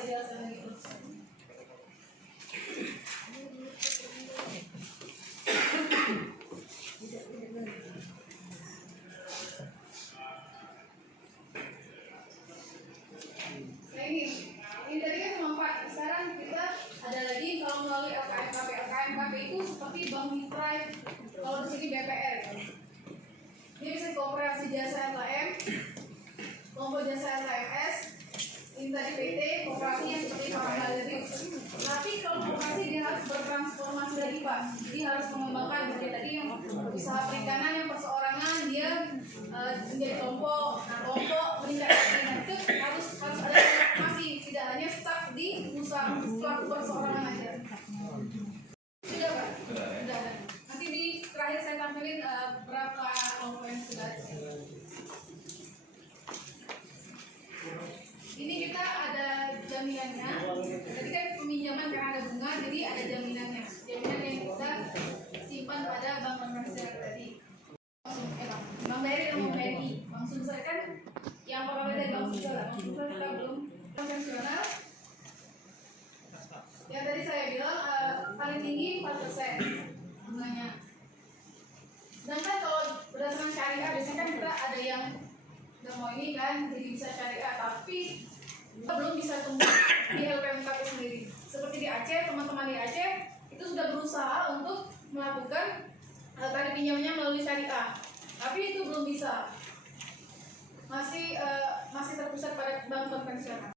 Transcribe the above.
saya jelaskan lagi. Nah ini tadi kan cuma 4. Sekarang kita ada lagi kalau melalui LKMKP. LKMKP itu seperti bank mitra. Kalau di sini BPR. Ini bisa Koperasi Jasa LKM, kelompok jasa LKMS, ini tadi PT, kooperasinya seperti Farm Galeri. Tapi kalau kooperasi dia harus bertransformasi lagi Pak. Jadi harus mengembangkan seperti tadi yang usaha perikanan yang perseorangan dia menjadi kelompok. Nah kelompok meningkatkan itu harus ada transformasi, tidak hanya stuck di usaha pelaku perseorangan aja. Sudah Pak? Sudah. Nanti di terakhir saya tampilin berapa kelompok yang sudah ada. Ini kita ada jaminannya. Tadi kan peminjaman karena ada bunga, jadi ada jaminannya. Jaminan yang kita simpan pada bank konvensional tadi. Bank BRI dan Bank BNI. Bank Sumsel kan yang pertama dari Bank Sumsel. Bank Sumsel kita belum konvensional. Yang tadi saya bilang paling tinggi 4% bunganya. Sedangkan kalau berdasarkan syariah biasanya kan kita ada yang udah mau ini kan jadi bisa syariah, tapi kita belum bisa tumbuh di LKMKP sendiri. Seperti di Aceh, teman-teman di Aceh itu sudah berusaha untuk melakukan tadi pinjamnya melalui syariah, tapi itu belum bisa, masih terpusat pada bank konvensional.